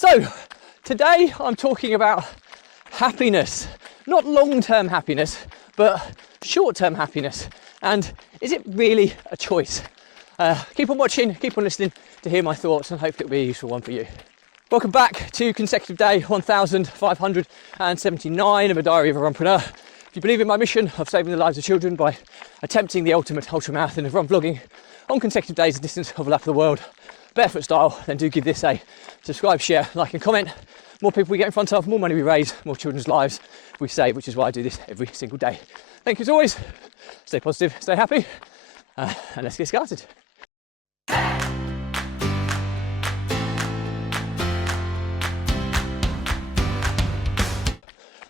So today I'm talking about happiness, not long-term happiness, but short-term happiness. And is it really a choice? Keep on watching, keep on listening to hear my thoughts, and hopefully it'll be a useful one for you. Welcome back to consecutive day 1579 of a diary of a runpreneur. If you believe in my mission of saving the lives of children by attempting the ultimate ultramarathon of run vlogging on consecutive days, a distance of a lap of the world, barefoot style, then do give this a subscribe, share, like and comment. More people we get in front of, more money we raise, more children's lives we save, which is why I do this every single day. Thank you as always. Stay positive, stay happy, and let's get started.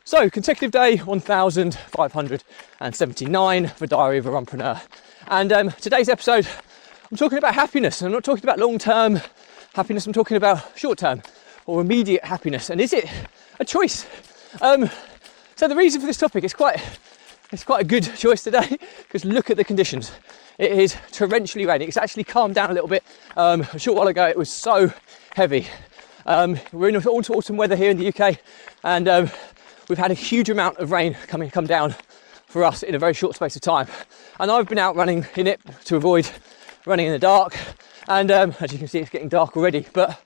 So, consecutive day 1579 for Diary of a Runpreneur. And today's episode, I'm talking about happiness. I'm not talking about long-term happiness, I'm talking about short-term or immediate happiness. And is it a choice? So the reason for this topic is quite a good choice today, because look at the conditions. It is torrentially raining. It's actually calmed down a little bit. A short while ago, it was so heavy. We're in autumn weather here in the UK, and we've had a huge amount of rain come down for us in a very short space of time. And I've been out running in it to avoid running in the dark. And as you can see, it's getting dark already. But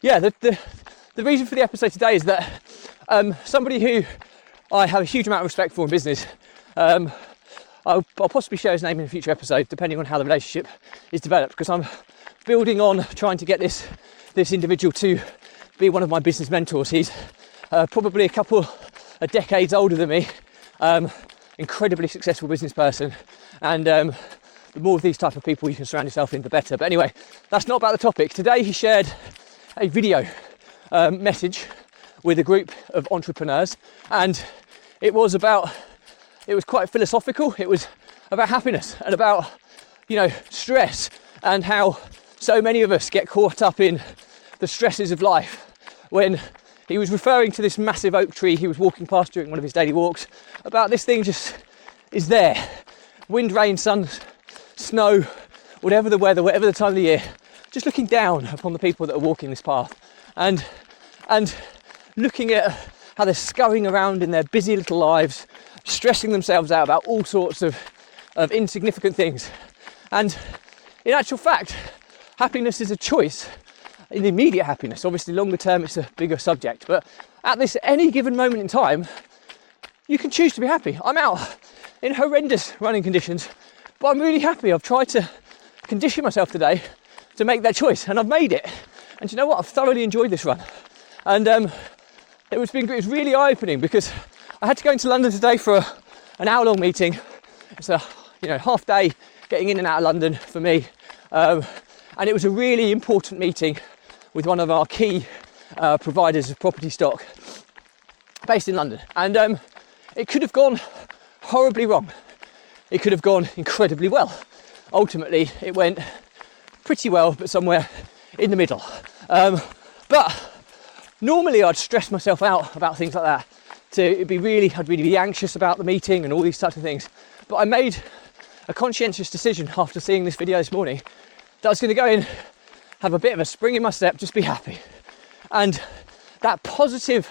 yeah, the reason for the episode today is that somebody who I have a huge amount of respect for in business, I'll possibly share his name in a future episode, depending on how the relationship is developed, because I'm building on trying to get this individual to be one of my business mentors. He's probably a couple of decades older than me, incredibly successful business person, and the more of these type of people you can surround yourself in, the better. But anyway, that's not about the topic. Today he shared a video message with a group of entrepreneurs, and it was quite philosophical. It was about happiness and about, stress, and how so many of us get caught up in the stresses of life. When he was referring to this massive oak tree he was walking past during one of his daily walks, about this thing just is there. Wind, rain, sun, snow, whatever the weather, whatever the time of the year, just looking down upon the people that are walking this path, and looking at how they're scurrying around in their busy little lives, stressing themselves out about all sorts of insignificant things. And in actual fact, happiness is a choice. In the immediate happiness, obviously longer term it's a bigger subject, but at any given moment in time, you can choose to be happy. I'm out in horrendous running conditions, but I'm really happy. I've tried to condition myself today to make that choice, and I've made it. And you know what? I've thoroughly enjoyed this run. And it was really eye-opening, because I had to go into London today for an hour-long meeting. It's a half day getting in and out of London for me, and it was a really important meeting with one of our key providers of property stock based in London. And it could have gone horribly wrong. It could have gone incredibly well. Ultimately, it went pretty well, but somewhere in the middle. But normally I'd stress myself out about things like that. I'd really be anxious about the meeting and all these types of things. But I made a conscientious decision after seeing this video this morning that I was going to go in, have a bit of a spring in my step, just be happy. And that positive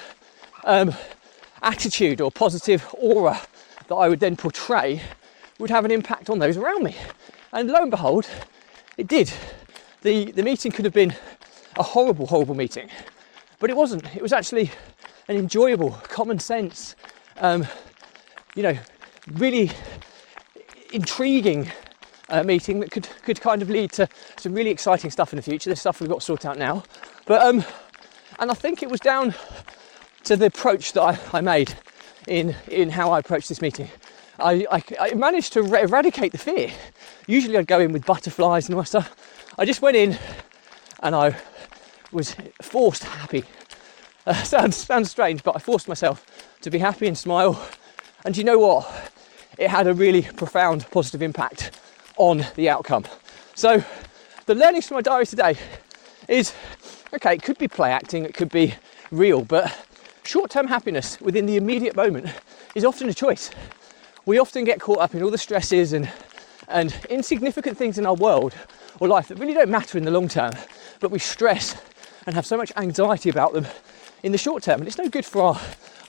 attitude or positive aura that I would then portray would have an impact on those around me. And lo and behold, it did. The meeting could have been a horrible, horrible meeting, but it wasn't. It was actually an enjoyable, common sense, really intriguing meeting that could kind of lead to some really exciting stuff in the future. There's stuff we've got to sort out now, but and I think it was down to the approach that I made in how I approached this meeting. I managed to eradicate the fear. Usually I'd go in with butterflies and all that stuff. I just went in and I was forced happy. Sounds strange, but I forced myself to be happy and smile. And you know what? It had a really profound positive impact on the outcome. So the learnings from my diary today is, okay, it could be play acting, it could be real, but short-term happiness within the immediate moment is often a choice. We often get caught up in all the stresses and insignificant things in our world or life that really don't matter in the long term, but we stress and have so much anxiety about them in the short term. And it's no good for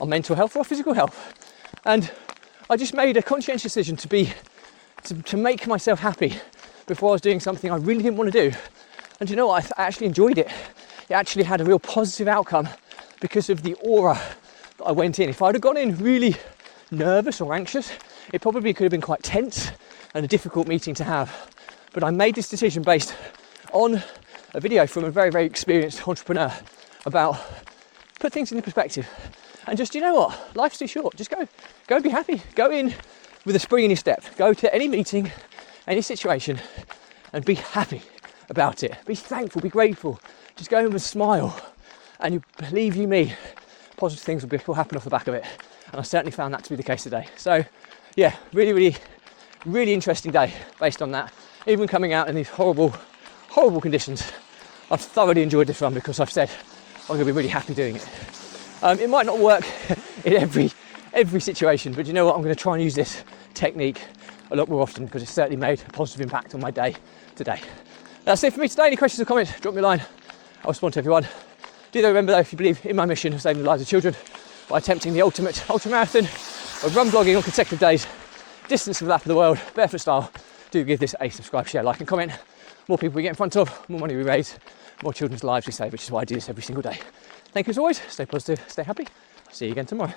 our mental health or our physical health. And I just made a conscientious decision to make myself happy before I was doing something I really didn't want to do. And you know what? I actually enjoyed it. It actually had a real positive outcome because of the aura that I went in. If I'd have gone in really nervous or anxious, it probably could have been quite tense and a difficult meeting to have. But I made this decision based on a video from a very, very experienced entrepreneur about put things into perspective. And just, you know what? Life's too short. Just go be happy. Go in with a spring in your step. Go to any meeting, any situation, and be happy about it. Be thankful, be grateful. Just go in with a smile. And you believe you me, positive things will happen off the back of it. And I certainly found that to be the case today. So yeah, really, really, really interesting day based on that. Even coming out in these horrible, horrible conditions, I've thoroughly enjoyed this run because I've said I'm going to be really happy doing it. It might not work in every situation, but you know what? I'm going to try and use this technique a lot more often because it's certainly made a positive impact on my day today. That's it for me today. Any questions or comments, drop me a line. I'll respond to everyone. Do remember though, if you believe in my mission of saving the lives of children by attempting the ultimate ultramarathon of run vlogging on consecutive days, distance of the lap of the world, barefoot style, do give this a subscribe, share, like and comment. More people we get in front of, more money we raise, more children's lives we save, which is why I do this every single day. Thank you as always. Stay positive, stay happy. I'll see you again tomorrow.